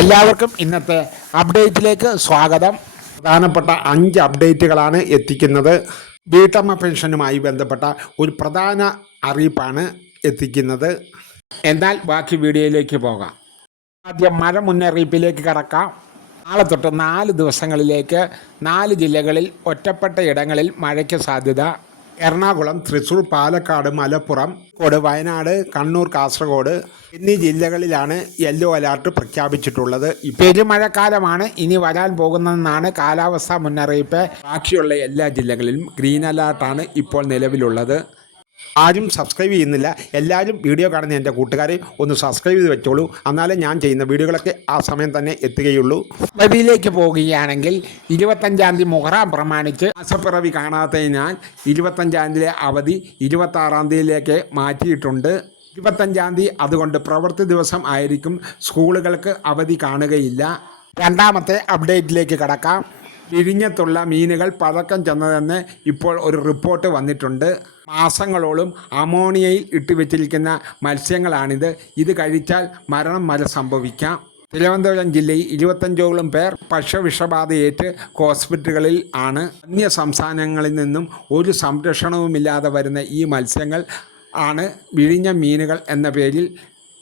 എല്ലാവർക്കും ഇന്നത്തെ അപ്ഡേറ്റിലേക്ക് സ്വാഗതം. പ്രധാനപ്പെട്ട 5 അപ്ഡേറ്റുകളാണ് എത്തിക്കുന്നത്. വീട്ടമ്മ പെൻഷനുമായി ബന്ധപ്പെട്ട ഒരു പ്രധാന അറിയിപ്പാണ് എത്തിക്കുന്നത്. എന്നാൽ ബാക്കി വീഡിയോയിലേക്ക് പോകാം. ആദ്യം മഴ മുന്നറിയിപ്പിലേക്ക് കടക്കാം. നാളെ തൊട്ട് 4 ദിവസങ്ങളിലേക്ക് 4 ജില്ലകളിൽ ഒറ്റപ്പെട്ട ഇടങ്ങളിൽ മഴയ്ക്ക് സാധ്യത. എറണാകുളം, തൃശ്ശൂർ, പാലക്കാട്, മലപ്പുറം, വയനാട്, കണ്ണൂർ, കാസർഗോഡ് എന്നീ ജില്ലകളിലാണ് യെല്ലോ അലർട്ട് പ്രഖ്യാപിച്ചിട്ടുള്ളത്. പെരുമഴക്കാലമാണ് ഇനി വരാൻ പോകുന്നതെന്നാണ് കാലാവസ്ഥാ മുന്നറിയിപ്പ്. ബാക്കിയുള്ള എല്ലാ ജില്ലകളിലും ഗ്രീൻ അലർട്ടാണ് ഇപ്പോൾ നിലവിലുള്ളത്. ആരും സബ്സ്ക്രൈബ് ചെയ്യുന്നില്ല. എല്ലാവരും വീഡിയോ കാണുന്ന എൻ്റെ കൂട്ടുകാരെ ഒന്ന് സബ്സ്ക്രൈബ് ചെയ്ത് വെച്ചോളൂ. എന്നാലേ ഞാൻ ചെയ്യുന്ന വീഡിയോകളൊക്കെ ആ സമയം തന്നെ എത്തുകയുള്ളൂ. വരിയിലേക്ക് പോവുകയാണെങ്കിൽ 25-ാം തീയതി മുഹറം പ്രമാണിച്ച് മാസപ്പിറവി കാണാത്തതിനാൽ 25-ാം തീയതിയിലെ അവധി 26-ാം തീയതിയിലേക്ക് മാറ്റിയിട്ടുണ്ട്. 25-ാം തീയതി അതുകൊണ്ട് പ്രവൃത്തി ദിവസം ആയിരിക്കും. സ്കൂളുകൾക്ക് അവധി കാണുകയില്ല. രണ്ടാമത്തെ അപ്ഡേറ്റിലേക്ക് കടക്കാം. വിഴിഞ്ഞത്തുള്ള മീനുകൾ പഴക്കം ചെന്നതെന്ന് ഇപ്പോൾ ഒരു റിപ്പോർട്ട് വന്നിട്ടുണ്ട്. മാസങ്ങളോളം അമോണിയയിൽ ഇട്ടുവെച്ചിരിക്കുന്ന മത്സ്യങ്ങളാണിത്. ഇത് കഴിച്ചാൽ മരണം വരെ സംഭവിക്കാം. തിരുവനന്തപുരം ജില്ലയിൽ 25ഓളം പേർ ഭക്ഷ്യവിഷബാധയേറ്റ് ഹോസ്പിറ്റലുകളിൽ ആണ്. അന്യ സംസ്ഥാനങ്ങളിൽ നിന്നും ഒരു സംരക്ഷണവുമില്ലാതെ വരുന്ന ഈ മത്സ്യങ്ങൾ ആണ് വിഴിഞ്ഞ മീനുകൾ എന്ന പേരിൽ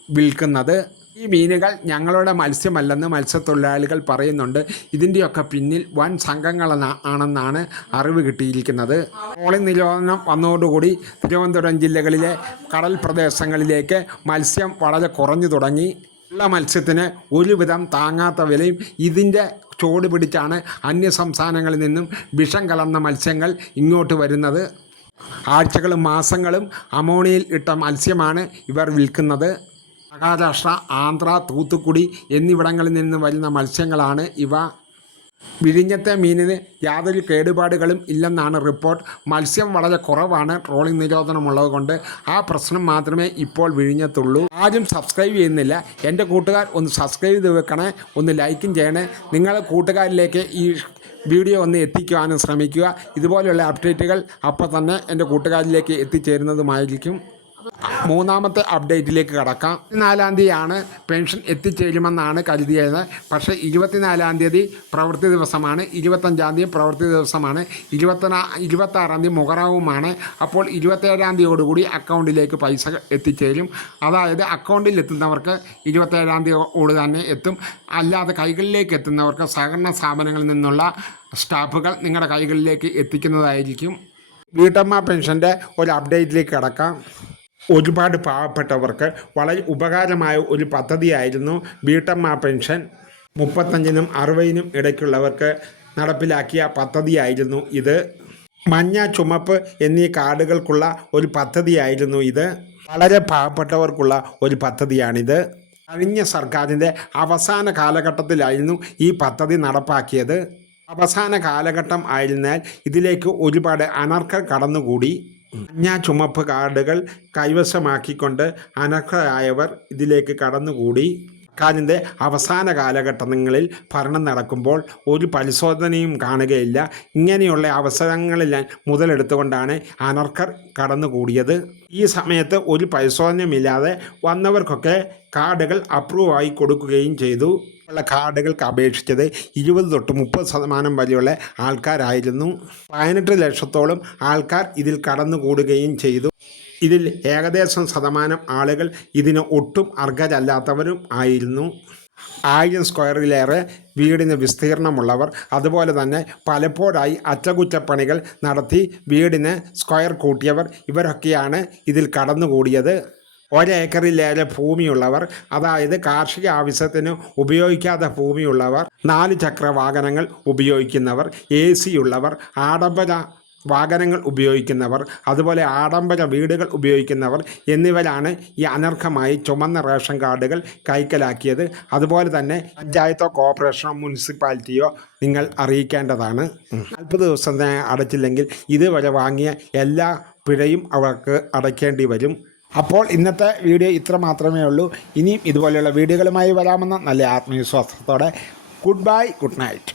വിൽക്കുന്നത്. ഈ മീനുകൾ ഞങ്ങളുടെ മത്സ്യമല്ലെന്ന് മത്സ്യത്തൊഴിലാളികൾ പറയുന്നുണ്ട്. ഇതിൻ്റെയൊക്കെ പിന്നിൽ വൻ സംഘങ്ങളാണെന്നാണ് അറിവ് കിട്ടിയിരിക്കുന്നത്. ട്രോളിംഗ് നിരോധനം വന്നതോടുകൂടി തിരുവനന്തപുരം ജില്ലകളിലെ കടൽ പ്രദേശങ്ങളിലേക്ക് മത്സ്യം വളരെ കുറഞ്ഞു തുടങ്ങി. ഉള്ള മത്സ്യത്തിന് ഒരുവിധം താങ്ങാത്ത വിലയും ഇതിൻ്റെ ചോട് പിടിച്ചാണ് അന്യ സംസ്ഥാനങ്ങളിൽ നിന്നും വിഷം കലർന്ന മത്സ്യങ്ങൾ ഇങ്ങോട്ട് വരുന്നത്. ആഴ്ചകളും മാസങ്ങളും അമോണിയയിൽ ഇട്ട മത്സ്യമാണ് ഇവർ വിൽക്കുന്നത്. മഹാരാഷ്ട്ര, ആന്ധ്ര, തൂത്തുക്കുടി എന്നിവിടങ്ങളിൽ നിന്ന് വരുന്ന മത്സ്യങ്ങളാണ് ഇവ. വിഴിഞ്ഞത്തെ മീനിന് യാതൊരു കേടുപാടുകളും ഇല്ലെന്നാണ് റിപ്പോർട്ട്. മത്സ്യം വളരെ കുറവാണ്. ട്രോളിംഗ് നിരോധനമുള്ളത് കൊണ്ട് ആ പ്രശ്നം മാത്രമേ ഇപ്പോൾ വിഴിഞ്ഞത്തുള്ളൂ. ആരും സബ്സ്ക്രൈബ് ചെയ്യുന്നില്ല. എൻ്റെ കൂട്ടുകാർ ഒന്ന് സബ്സ്ക്രൈബ് ചെയ്ത് വെക്കണേ, ഒന്ന് ലൈക്കും ചെയ്യണേ. നിങ്ങളെ കൂട്ടുകാരിലേക്ക് ഈ വീഡിയോ ഒന്ന് എത്തിക്കുവാനും ശ്രമിക്കുക. ഇതുപോലെയുള്ള അപ്ഡേറ്റുകൾ അപ്പോൾ തന്നെ എൻ്റെ കൂട്ടുകാരിലേക്ക് എത്തിച്ചേരുന്നതുമായിരിക്കും. മൂന്നാമത്തെ അപ്ഡേറ്റിലേക്ക് കടക്കാം. 24-ാം തീയതിയാണ് പെൻഷൻ എത്തിച്ചേരുമെന്നാണ് കരുതിയത്. പക്ഷേ 24-ാം തീയതി പ്രവൃത്തി ദിവസമാണ്, 25-ാം തീയതി പ്രവൃത്തി ദിവസമാണ്, 26-ാം തീയതി മുഹറവുമാണ്. അപ്പോൾ 27-ാം തീയതിയോടുകൂടി അക്കൗണ്ടിലേക്ക് പൈസ എത്തിച്ചേരും. അതായത് അക്കൗണ്ടിൽ എത്തുന്നവർക്ക് 27-ാം തീയതിയോട് തന്നെ എത്തും. അല്ലാതെ കൈകളിലേക്ക് എത്തുന്നവർക്ക് സഹകരണ സ്ഥാപനങ്ങളിൽ നിന്നുള്ള സ്റ്റാഫുകൾ നിങ്ങളുടെ കൈകളിലേക്ക് എത്തിക്കുന്നതായിരിക്കും. വീട്ടമ്മ പെൻഷൻ്റെ ഒരു അപ്ഡേറ്റിലേക്ക് കടക്കാം. ഒരുപാട് പാവപ്പെട്ടവർക്ക് വളരെ ഉപകാരമായ ഒരു പദ്ധതിയായിരുന്നു വീട്ടമ്മ പെൻഷൻ. 35-നും 60-നും ഇടയ്ക്കുള്ളവർക്ക് നടപ്പിലാക്കിയ പദ്ധതിയായിരുന്നു ഇത്. മഞ്ഞ, ചുമപ്പ് എന്നീ കാർഡുകൾക്കുള്ള ഒരു പദ്ധതിയായിരുന്നു ഇത്. വളരെ പാവപ്പെട്ടവർക്കുള്ള ഒരു പദ്ധതിയാണിത്. കഴിഞ്ഞ സർക്കാരിൻ്റെ അവസാന കാലഘട്ടത്തിലായിരുന്നു ഈ പദ്ധതി നടപ്പാക്കിയത്. അവസാന കാലഘട്ടം ആയിരുന്നാൽ ഇതിലേക്ക് ഒരുപാട് അനർഹർ കടന്നുകൂടി. മഞ്ഞ, ചുമപ്പ് കാർഡുകൾ കൈവശമാക്കിക്കൊണ്ട് അനർഹരായവർ ഇതിലേക്ക് കടന്നുകൂടി. സർക്കാരിൻ്റെ അവസാന കാലഘട്ടങ്ങളിൽ ഭരണം നടക്കുമ്പോൾ ഒരു പരിശോധനയും കാണുകയില്ല. ഇങ്ങനെയുള്ള അവസരങ്ങളിൽ മുതലെടുത്തുകൊണ്ടാണ് അനർഹർ കടന്നുകൂടിയത്. ഈ സമയത്ത് ഒരു പരിശോധനയുമില്ലാതെ വന്നവർക്കൊക്കെ കാർഡുകൾ അപ്രൂവ് ആയി കൊടുക്കുകയും ചെയ്തു. ഉള്ള കാർഡുകൾക്ക് അപേക്ഷിച്ചത് 20 തൊട്ട് 30% വരെയുള്ള ആൾക്കാരായിരുന്നു. 18 ലക്ഷത്തോളം ആൾക്കാർ ഇതിൽ കടന്നുകൂടുകയും ചെയ്തു. ഇതിൽ ഏകദേശം ശതമാനം ആളുകൾ ഇതിന് ഒട്ടും അർഹരല്ലാത്തവരും ആയിരുന്നു. 1000 സ്ക്വയറിലേറെ വീടിന് വിസ്തീർണമുള്ളവർ, അതുപോലെ തന്നെ പലപ്പോഴായി അറ്റകുറ്റപ്പണികൾ നടത്തി വീടിന് സ്ക്വയർ കൂട്ടിയവർ, ഇവരൊക്കെയാണ് ഇതിൽ കടന്നുകൂടിയത്. 1 ഏക്കറിലേറെ ഭൂമിയുള്ളവർ, അതായത് കാർഷിക ആവശ്യത്തിന് ഉപയോഗിക്കാത്ത ഭൂമിയുള്ളവർ, 4 ചക്ര വാഹനങ്ങൾ ഉപയോഗിക്കുന്നവർ, AC ഉള്ളവർ, ആഡംബര വാഹനങ്ങൾ ഉപയോഗിക്കുന്നവർ, അതുപോലെ ആഡംബര വീടുകൾ ഉപയോഗിക്കുന്നവർ എന്നിവരാണ് ഈ അനർഹമായി ചുമന്ന റേഷൻ കാർഡുകൾ കൈക്കലാക്കിയത്. അതുപോലെ തന്നെ പഞ്ചായത്തോ കോർപ്പറേഷനോ മുനിസിപ്പാലിറ്റിയോ നിങ്ങൾ അറിയിക്കേണ്ടതാണ്. 40 ദിവസം അടച്ചില്ലെങ്കിൽ ഇതുവരെ വാങ്ങിയ എല്ലാ പിഴയും അവർക്ക് അടയ്ക്കേണ്ടി വരും. അപ്പോൾ ഇന്നത്തെ വീഡിയോ ഇത്ര മാത്രമേ ഉള്ളൂ. ഇനിയും ഇതുപോലെയുള്ള വീഡിയോകളുമായി വരാമെന്ന നല്ല ആത്മവിശ്വാസത്തോടെ ഗുഡ് ബൈ, ഗുഡ് നൈറ്റ്.